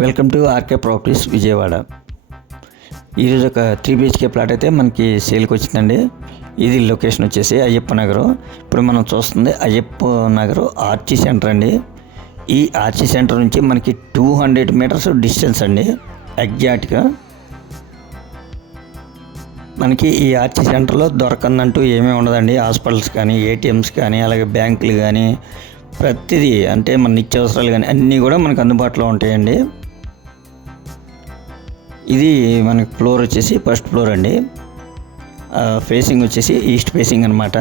Welcome to RK properties Vijayawada. ఈరోజు ఒక three BHK plot అయితే మనకి సేల్కి వచ్చిందండి. ఇది లొకేషన్ వచ్చేసి అయ్యప్ప నగరం. ఇప్పుడు మనం చూస్తుంది అయ్యప్ప నగరం ఆర్చి సెంటర్ అండి. ఈ ఆర్చి సెంటర్ నుంచి మనకి టూ హండ్రెడ్ మీటర్స్ డిస్టెన్స్ అండి ఎగ్జాక్ట్గా మనకి ఈ ఆర్చి సెంటర్లో దొరకందంటూ ఏమీ ఉండదండి. హాస్పిటల్స్ కానీ ఏటీఎమ్స్ కానీ అలాగే బ్యాంకులు కానీ ప్రతిదీ అంటే మన నిత్యావసరాలు కానీ అన్నీ కూడా మనకు అందుబాటులో ఉంటాయండి. ఇది మనకి ఫ్లోర్ వచ్చేసి ఫస్ట్ ఫ్లోర్ అండి. ఫేసింగ్ వచ్చేసి ఈస్ట్ ఫేసింగ్ అనమాట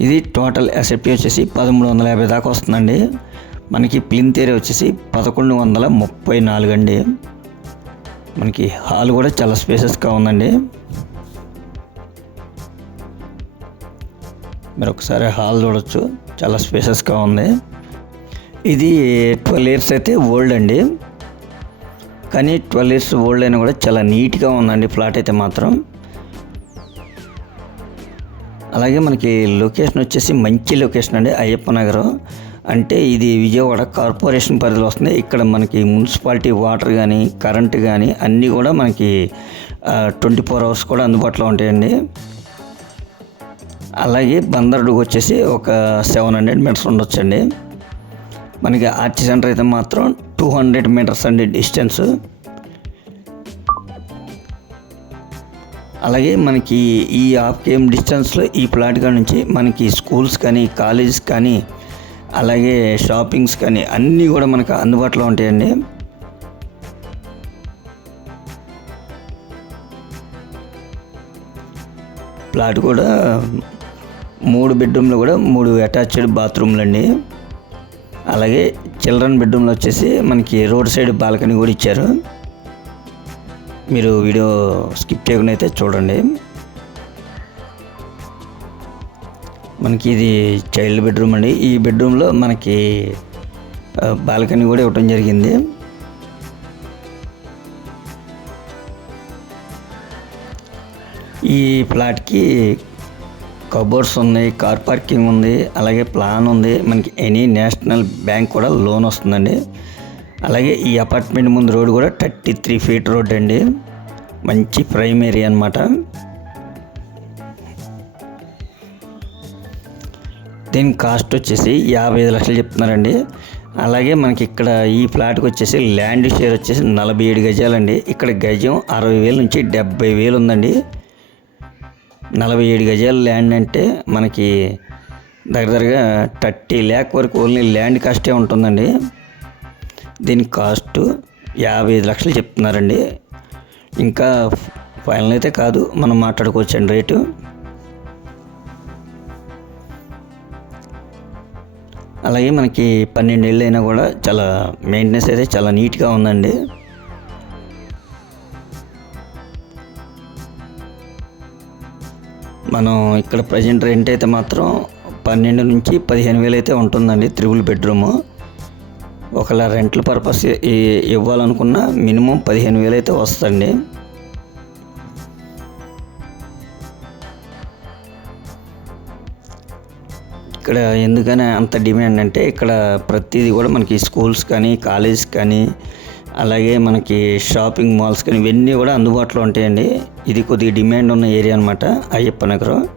ఇది టోటల్ ఎస్ఎఫ్టీ వచ్చేసి పదమూడు వందల యాభై దాకా వస్తుందండి. మనకి ప్లింత్ ఏరియా వచ్చేసి పదకొండు వందల ముప్పై నాలుగు అండి. మనకి హాల్ కూడా చాలా స్పేసెస్గా ఉందండి. మీరు ఒకసారి హాల్ చూడొచ్చు. చాలా స్పేసెస్గా ఉంది. ఇది ట్వెల్వ్ ఇయర్స్ అయితే ఓల్డ్ అండి. కానీ ట్వెల్వ్ ఇయర్స్ ఓల్డ్ అయినా కూడా చాలా నీట్గా ఉందండి ఫ్లాట్ అయితే మాత్రం. అలాగే మనకి లొకేషన్ వచ్చేసి మంచి లొకేషన్ అండి అయ్యప్ప నగరం. అంటే ఇది విజయవాడ కార్పొరేషన్ పరిధిలో వస్తుంది. ఇక్కడ మనకి మున్సిపాలిటీ వాటర్ కానీ కరెంట్ కానీ అన్నీ కూడా మనకి ట్వంటీ ఫోర్ అవర్స్ కూడా అందుబాటులో ఉంటాయండి. అలాగే బందరుడుగు వచ్చేసి ఒక సెవెన్ హండ్రెడ్ మీటర్స్ ఉండొచ్చండి. మనకి ఆర్చి సెంటర్ అయితే మాత్రం టూ హండ్రెడ్ మీటర్స్ అండి డిస్టెన్స్. అలాగే మనకి ఈ హాఫ్ కేఎం డిస్టెన్స్లో ఈ ప్లాట్ కాడ నుంచి మనకి స్కూల్స్ కానీ కాలేజెస్ కానీ అలాగే షాపింగ్స్ కానీ అన్నీ కూడా మనకు అందుబాటులో ఉంటాయండి. ప్లాట్ కూడా మూడు బెడ్రూమ్లు కూడా మూడు అటాచ్డ్ బాత్రూమ్లు అండి అలాగే చిల్డ్రన్ బెడ్రూమ్లో వచ్చేసి మనకి రోడ్ సైడ్ బాల్కనీ కూడా ఇచ్చారు. మీరు వీడియో స్కిప్ చేయకుండా అయితే చూడండి. మనకి ఇది చైల్డ్ బెడ్రూమ్ అండి. ఈ బెడ్రూమ్లో మనకి బాల్కనీ కూడా ఇవ్వటం జరిగింది. ఈ ఫ్లాట్కి కబోర్డ్స్ ఉన్నాయి కార్ పార్కింగ్ ఉంది అలాగే ప్లాన్ ఉంది. మనకి ఎనీ నేషనల్ బ్యాంక్ కూడా లోన్ వస్తుందండి. అలాగే ఈ అపార్ట్మెంట్ ముందు రోడ్ కూడా థర్టీ త్రీ ఫీట్ రోడ్ అండి. మంచి ప్రైమ్ ఏరియా అనమాట దీని కాస్ట్ వచ్చేసి యాభై ఐదు లక్షలు చెప్తున్నారండి. అలాగే మనకి ఇక్కడ ఈ ఫ్లాట్కి వచ్చేసి ల్యాండ్ షేర్ వచ్చేసి నలభై ఏడు గజాలండి. ఇక్కడ గజం అరవై వేల నుంచి డెబ్బై వేలు ఉందండి. నలభై ఏడు గజాల ల్యాండ్ అంటే మనకి దగ్గర దగ్గరగా థర్టీ ల్యాక్ వరకు ఓన్లీ ల్యాండ్ కాస్టే ఉంటుందండి. దీని కాస్ట్ యాభై ఐదు లక్షలు చెప్తున్నారండి. ఇంకా ఫైనల్ అయితే కాదు మనం మాట్లాడుకోవచ్చండి రేటు. అలాగే మనకి పన్నెండేళ్ళు అయినా కూడా చాలా మెయింటెనెన్స్ అయితే చాలా నీట్గా ఉందండి. మనం ఇక్కడ ప్రజెంట్ రెంట్ అయితే మాత్రం పన్నెండు నుంచి పదిహేను వేలు అయితే ఉంటుందండి త్రిబుల్ బెడ్రూము. ఒకవేళ రెంట్ల పర్పస్ ఇవ్వాలనుకున్న మినిమం పదిహేను వేలు అయితే వస్తుంది ఇక్కడ ఎందుకని అంత డిమాండ్ అంటే ఇక్కడ ప్రతిదీ కూడా మనకి స్కూల్స్ కానీ కాలేజ్ కానీ అలాగే మనకి షాపింగ్ మాల్స్ కానీ ఇవన్నీ కూడా అందుబాటులో ఉంటాయండి. ఇది కొద్దిగా డిమాండ్ ఉన్న ఏరియా అనమాట అయ్యప్ప నగరం.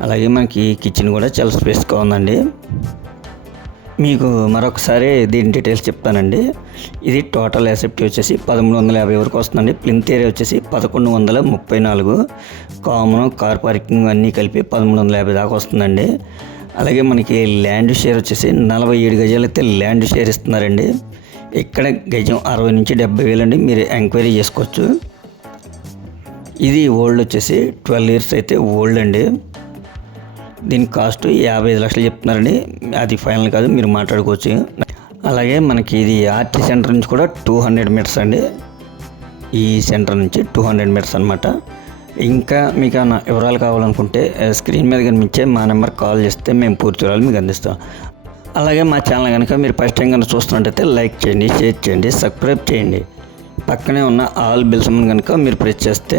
అలాగే మనకి కిచెన్ కూడా చాలా స్పేస్గా ఉందండి. మీకు మరొకసారి దీని డీటెయిల్స్ చెప్తానండి. ఇది టోటల్ యాసెప్ట్ వచ్చేసి పదమూడు వందల యాభై వరకు వస్తుందండి. ప్లింత్ ఏరియా వచ్చేసి పదకొండు వందల ముప్పై నాలుగు. కామన్ కార్ పార్కింగ్ అన్నీ కలిపి పదమూడు వందల యాభై దాకా వస్తుందండి. అలాగే మనకి ల్యాండ్ షేర్ వచ్చేసి నలభై ఏడు గజాలు అయితే ల్యాండ్ షేర్ ఇస్తున్నారండి. ఇక్కడ గజం అరవై నుంచి డెబ్బై అండి. మీరు ఎంక్వైరీ చేసుకోవచ్చు. ఇది ఓల్డ్ వచ్చేసి ట్వెల్వ్ ఇయర్స్ అయితే ఓల్డ్ అండి. దీని కాస్ట్ యాభై ఐదు లక్షలు చెప్తున్నారండి. అది ఫైనల్ కాదు మీరు మాట్లాడుకోవచ్చు. అలాగే మనకి ఇది ఆర్టీ సెంటర్ నుంచి కూడా టూ హండ్రెడ్ మీటర్స్ అండి. ఈ సెంటర్ నుంచి టూ హండ్రెడ్ మీటర్స్ అనమాట ఇంకా మీకు ఏమైనా వివరాలు కావాలనుకుంటే స్క్రీన్ మీద కనిపించే మా నెంబర్ కాల్ చేస్తే మేము పూర్తి వివరాలు మీకు అందిస్తాం. అలాగే మా ఛానల్ కనుక మీరు ఫస్ట్ టైం కనుక చూస్తున్నట్టయితే లైక్ చేయండి షేర్ చేయండి సబ్స్క్రైబ్ చేయండి. పక్కనే ఉన్న ఆల్ బిల్స్ కనుక మీరు ప్రెస్ చేస్తే